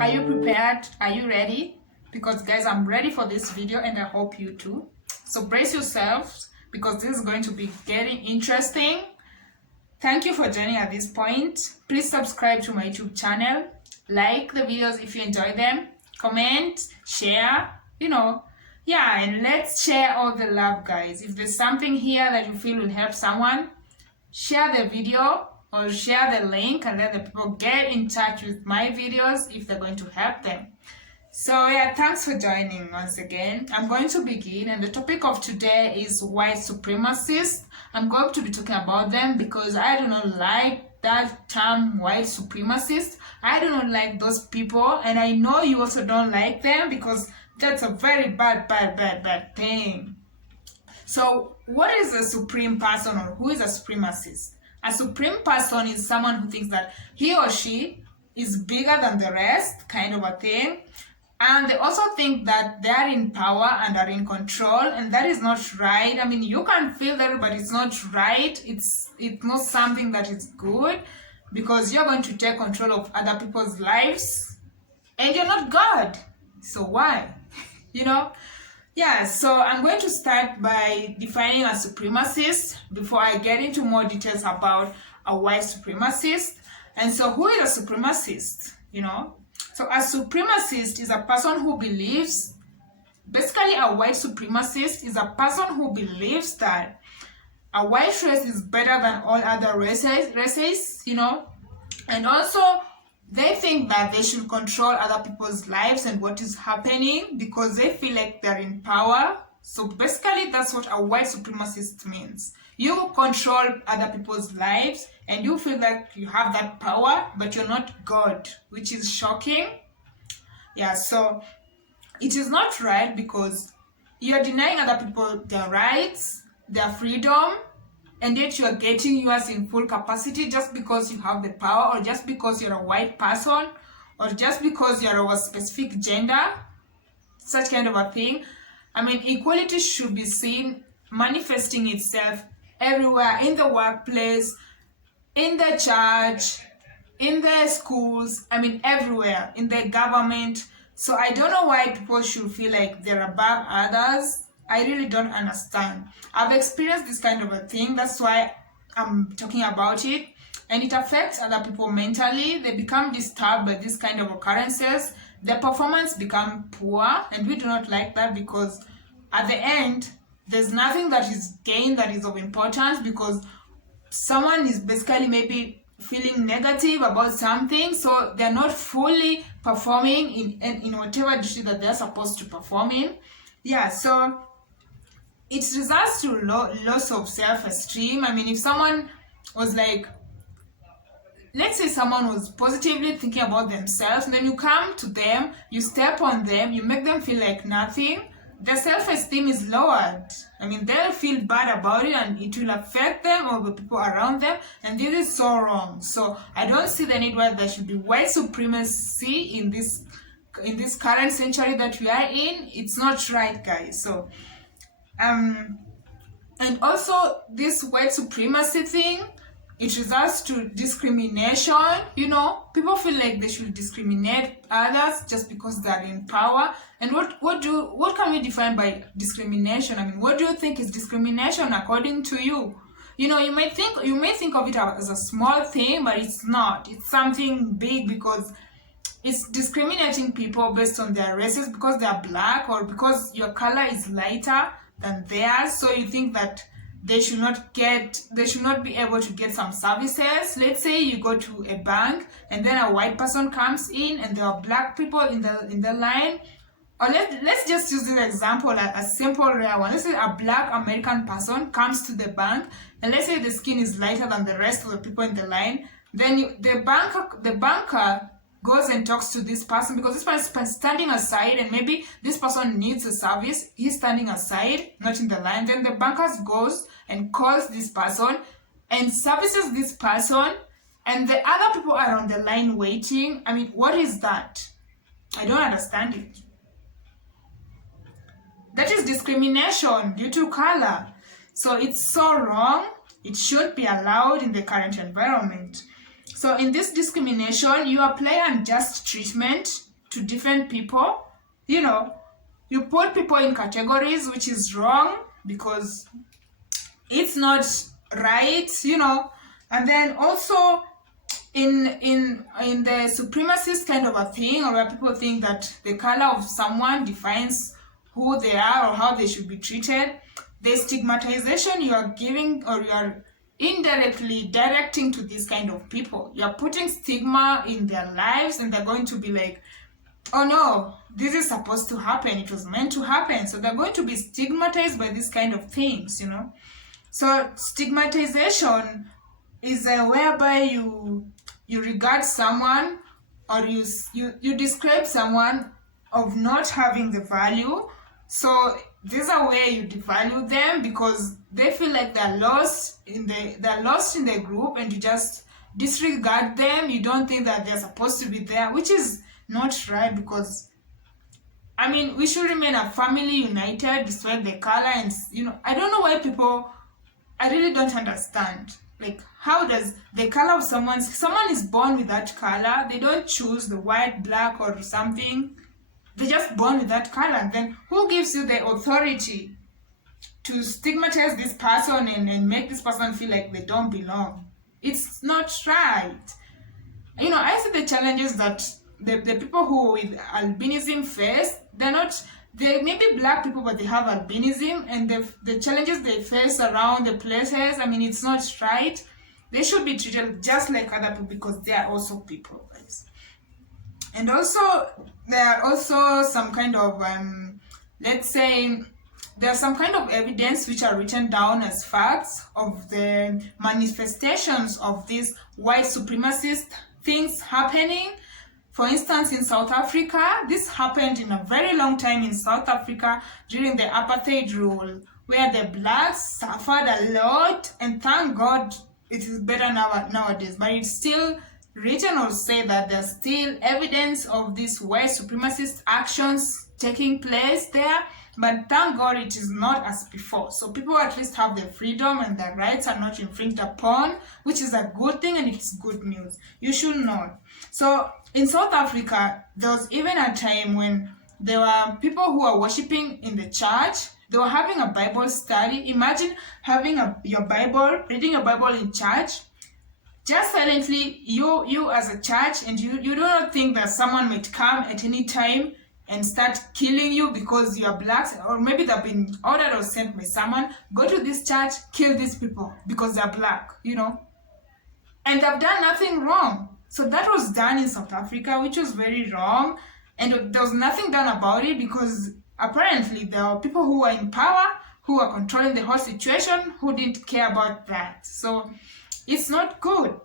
Are you prepared? Are you ready? Because guys, I'm ready for this video and I hope you too. So brace yourselves because this is going to be getting interesting. Thank you for joining at this point. Please subscribe to my YouTube channel. Like the videos if you enjoy them. Comment, share, and let's share all the love, guys. If there's something here that you feel will help someone, share the video or share the link and let the people get in touch with my videos if they're going to help them. So yeah, thanks for joining once again. I'm going to begin, and the topic of today is white supremacists. I'm going to be talking about them because I do not like that term white supremacist. I do not like those people, and I know you also don't like them because that's a very bad thing. So what is a supreme person, or who is a supremacist? A supreme person is someone who thinks that he or she is bigger than the rest, kind of a thing. And they also think that they are in power and are in control, and that is not right. I mean, you can feel that, but it's not right. It's not something that is good, because you're going to take control of other people's lives, and you're not God. So why? Yeah, so I'm going to start by defining a supremacist before I get into more details about a white supremacist. And so who is a supremacist? So a supremacist is a person who believes, basically a white supremacist is a person who believes that a white race is better than all other races, and also they think that they should control other people's lives and what is happening because they feel like they're in power. So basically that's what a white supremacist means. You control other people's lives and you feel like you have that power, but you're not God, which is shocking. Yeah, so it is not right because you're denying other people their rights, their freedom, and yet you are getting yours in full capacity just because you have the power, or just because you're a white person, or just because you're of a specific gender, such kind of a thing. I mean, equality should be seen manifesting itself everywhere, in the workplace, in the church, in the schools, I mean everywhere, in the government. So I don't know why people should feel like they're above others. I really don't understand. I've experienced this kind of a thing. That's why I'm talking about it. And it affects other people mentally. They become disturbed by this kind of occurrences. Their performance become poor. And we do not like that because at the end, there's nothing that is gained that is of importance because someone is basically maybe feeling negative about something. So they're not fully performing in whatever duty that they're supposed to perform in. Yeah, so it results to loss of self-esteem. I mean, if someone was like, let's say someone was positively thinking about themselves, and then you come to them, you step on them, you make them feel like nothing, their self-esteem is lowered. I mean, they'll feel bad about it and it will affect them or the people around them, and this is so wrong. So I don't see the need why there should be white supremacy in this current century that we are in. It's not right, guys. So and also this white supremacy thing, it results to discrimination. People feel like they should discriminate others just because they're in power. And what can we define by discrimination? I mean, what do you think is discrimination according to you? You may think of it as a small thing, but it's not. It's something big because it's discriminating people based on their races, because they are black or because your color is lighter than theirs. So you think that they should not be able to get some services. Let's say you go to a bank and then a white person comes in and there are black people in the line. Or let's just use this example, a simple rare one. Let's say a black American person comes to the bank, and let's say the skin is lighter than the rest of the people in the line. Then the banker goes and talks to this person because this person is standing aside, and maybe this person needs a service. He's standing aside, not in the line. Then the banker goes and calls this person and services this person, and the other people are on the line waiting. I mean, what is that? I don't understand it. That is discrimination due to color. So it's so wrong. It should be allowed in the current environment. So in this discrimination, you apply unjust treatment to different people. You know, you put people in categories, which is wrong because it's not right, you know. And then also in the supremacist kind of a thing, or where people think that the color of someone defines who they are or how they should be treated, the stigmatization you are giving, or you are indirectly directing to these kind of people. You are putting stigma in their lives, and they're going to be like, oh no, this is supposed to happen, it was meant to happen. So they're going to be stigmatized by these kind of things, you know. So stigmatization is whereby you regard someone, or you describe someone of not having the value. So this is a way you devalue them because they feel like they're lost in the group, and you just disregard them. You don't think that they're supposed to be there, which is not right, because I mean, we should remain a family united despite the color. And you know, I don't know why people, I really don't understand. Like, how does the color of someone is born with that color? They don't choose the white, black, or something. They're just born with that color. And then who gives you the authority to stigmatize this person and make this person feel like they don't belong? It's not right. You know, I see the challenges that the people who with albinism face. They may be black people, but they have albinism, and the challenges they face around the places, I mean, it's not right. They should be treated just like other people because they are also people, guys. And also, there are also some kind of, let's say, there are some kind of evidence which are written down as facts of the manifestations of these white supremacist things happening. For instance, in South Africa, this happened in a very long time in South Africa during the Apartheid rule, where the blacks suffered a lot, and thank God it is better nowadays. But it's still written or say that there's still evidence of these white supremacist actions taking place there. But thank God it is not as before. So people at least have their freedom and their rights are not infringed upon, which is a good thing, and it's good news. You should know. So in South Africa, there was even a time when there were people who were worshiping in the church. They were having a Bible study. Imagine having your Bible, reading a Bible in church. Just silently, you as a church, and you do not think that someone might come at any time and start killing you because you are blacks, or maybe they've been ordered or sent by someone, go to this church, kill these people because they're black, you know. And they've done nothing wrong. So that was done in South Africa, which was very wrong. And there was nothing done about it because apparently there are people who are in power, who are controlling the whole situation, who didn't care about that. So it's not good,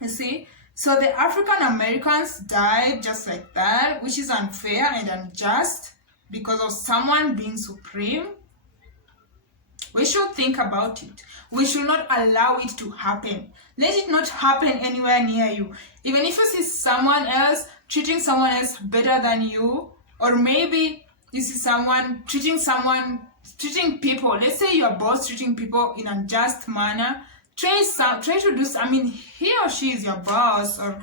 you see. So the African Americans died just like that, which is unfair and unjust because of someone being supreme. We should think about it. We should not allow it to happen. Let it not happen anywhere near you. Even if you see someone else treating someone else better than you, or maybe you see someone treating people, let's say your boss treating people in an unjust manner, try to do, I mean, he or she is your boss or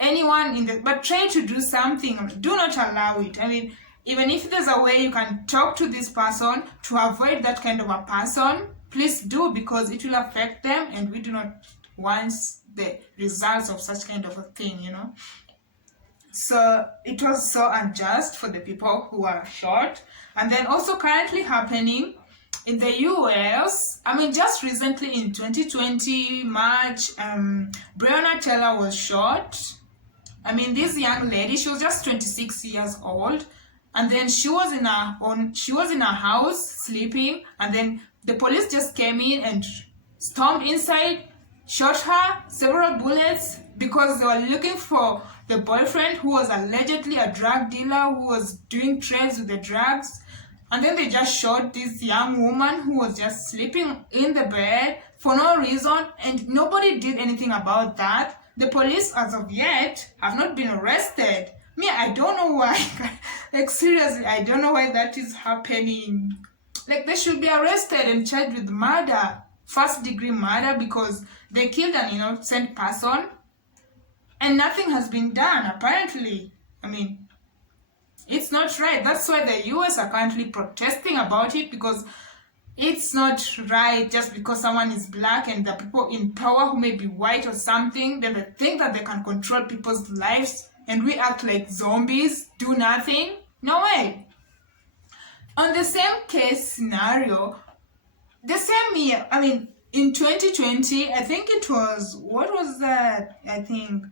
anyone but try to do something. Do not allow it. I mean, even if there's a way you can talk to this person to avoid that kind of a person, please do, because it will affect them, and we do not want the results of such kind of a thing, you know. So it was so unjust for the people who were shot. And then also currently happening in the US, I mean, just recently in 2020 March, Breonna Taylor was shot. I mean, this young lady, she was just 26 years old, and then she was in her house sleeping, and then the police just came in and stormed inside, shot her several bullets because they were looking for the boyfriend who was allegedly a drug dealer who was doing trades with the drugs. And then they just shot this young woman who was just sleeping in the bed for no reason, and nobody did anything about that. The police, as of yet, have not been arrested. Me, I don't know why. Like, seriously, I don't know why that is happening. Like, they should be arrested and charged with murder, first-degree murder, because they killed an innocent person. and nothing has been done, apparently. I mean, it's not right. That's why the US are currently protesting about it, because it's not right just because someone is black and the people in power who may be white or something, then they think that they can control people's lives and we act like zombies, do nothing. No way. On the same case scenario, the same year, I mean, in 2020, I think it was, what was that? I think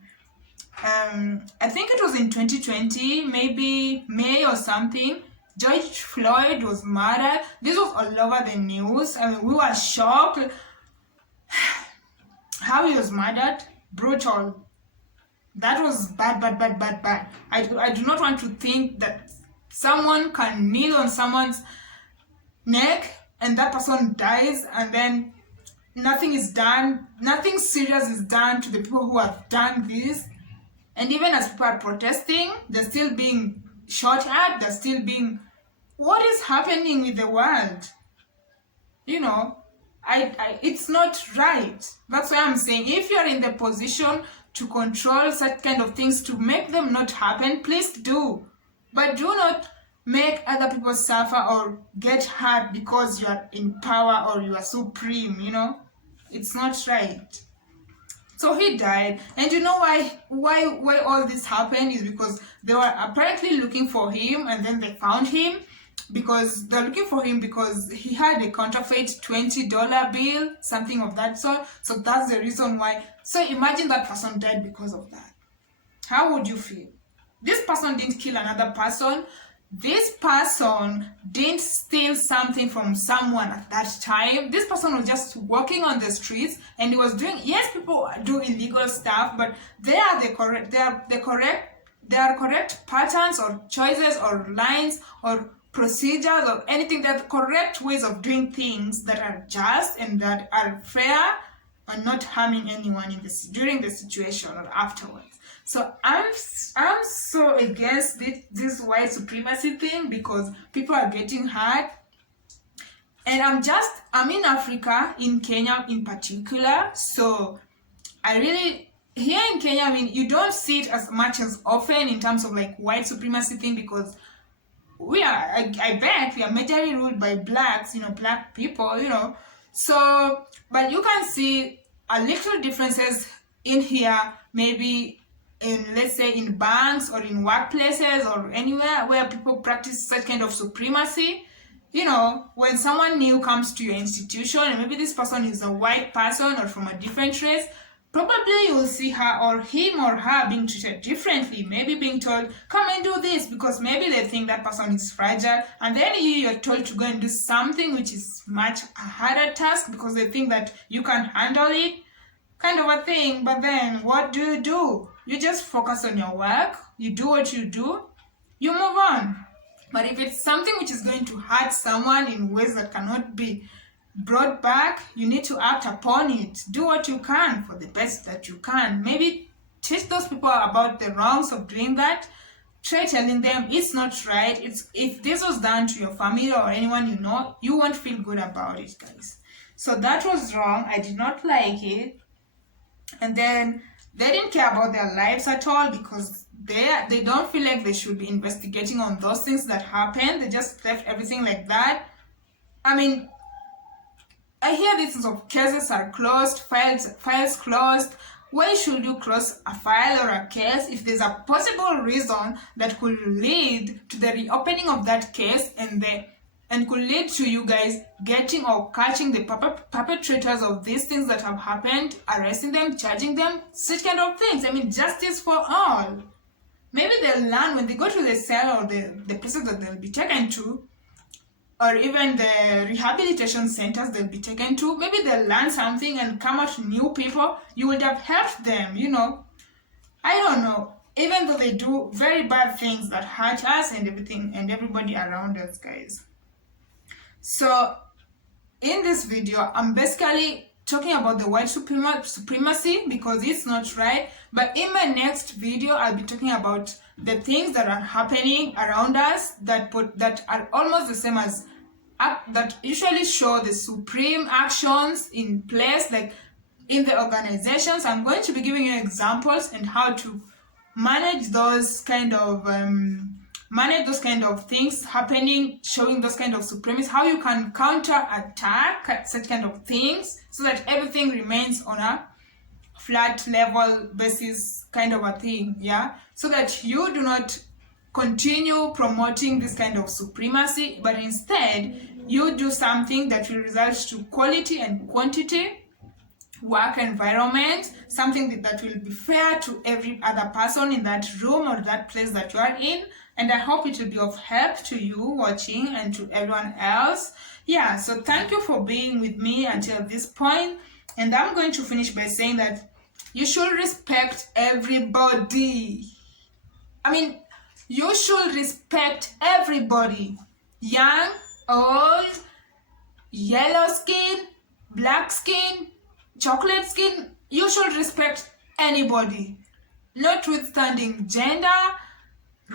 it was in 2020, maybe May or something. George Floyd was murdered. This was all over the news. I mean, we were shocked. How he was murdered, brutal. That was bad. I do not want to think that someone can kneel on someone's neck and that person dies and then nothing is done, nothing serious is done to the people who have done this. And even as people are protesting, they're still being shot at, they're still being... What is happening with the world? You know, it's not right. That's why I'm saying, if you're in the position to control such kind of things, to make them not happen, please do. But do not make other people suffer or get hurt because you are in power or you are supreme, you know? It's not right. So he died, and you know why all this happened is because they were apparently looking for him, and then they found him because they're looking for him because he had a counterfeit $20 bill, something of that sort. So that's the reason why. So imagine that person died because of that. How would you feel? This person didn't kill another person. This person didn't steal something from someone at that time. This person was just walking on the streets and he was doing, yes, people do illegal stuff, but they are correct patterns or choices or lines or procedures or anything. They're the correct ways of doing things that are just and that are fair and not harming anyone during the situation or afterwards. So I'm so against this white supremacy thing because people are getting hurt. And I'm in Africa, in Kenya in particular. So here in Kenya, I mean, you don't see it as much as often in terms of like white supremacy thing because I bet we are majorly ruled by blacks, black people, So, but you can see a little differences in here, maybe in, let's say, in banks or in workplaces or anywhere where people practice such kind of supremacy. When someone new comes to your institution and maybe this person is a white person or from a different race, probably you will see her or him or her being treated differently, maybe being told, come and do this, because maybe they think that person is fragile, and then you're told to go and do something which is much a harder task because they think that you can handle it, kind of a thing. But then what do? You just focus on your work, you do what you do, you move on. But if it's something which is going to hurt someone in ways that cannot be brought back, you need to act upon it. Do what you can for the best that you can. Maybe teach those people about the wrongs of doing that. Try telling them it's not right. If this was done to your family or anyone you know, you won't feel good about it, guys. So that was wrong. I did not like it. And then they didn't care about their lives at all because they don't feel like they should be investigating on those things that happened. They just left everything like that. I mean, I hear these of cases are closed, files closed. Why should you close a file or a case if there's a possible reason that could lead to the reopening of that case and could lead to you guys getting or catching the perpetrators of these things that have happened, arresting them, charging them, such kind of things. I mean, justice for all. Maybe they'll learn when they go to the cell or the places that they'll be taken to, or even the rehabilitation centers they'll be taken to. Maybe they'll learn something and come out new people. You would have helped them, I don't know. Even though they do very bad things that hurt us and everything and everybody around us, guys. So, in this video, I'm basically talking about the white supremacy because it's not right. But in my next video, I'll be talking about the things that are happening around us that are almost the same as that usually show the supreme actions in place, like in the organizations. I'm going to be giving you examples and how to manage those kind of things happening, showing those kind of supremacy, how you can counter attack such kind of things so that everything remains on a flat level basis kind of a thing, yeah, so that you do not continue promoting this kind of supremacy, but instead you do something that will result to quality and quantity work environment, something that will be fair to every other person in that room or that place that you are in. And I hope it will be of help to you watching and to everyone else. Yeah, so thank you for being with me until this point. And I'm going to finish by saying that you should respect everybody. I mean, you should respect everybody. Young, old, yellow skin, black skin, chocolate skin. You should respect anybody, notwithstanding gender,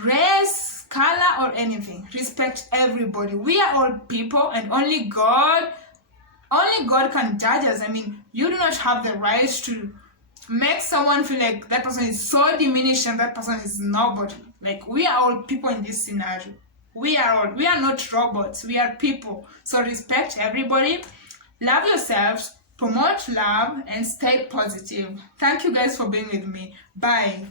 race, color, or anything. Respect everybody. We are all people, and only God can judge us. I mean, you do not have the right to make someone feel like that person is so diminished and that person is nobody. Like, we are all people in this scenario. We are not robots. We are people. So respect everybody. Love yourselves. Promote love and stay positive. Thank you guys for being with me. Bye.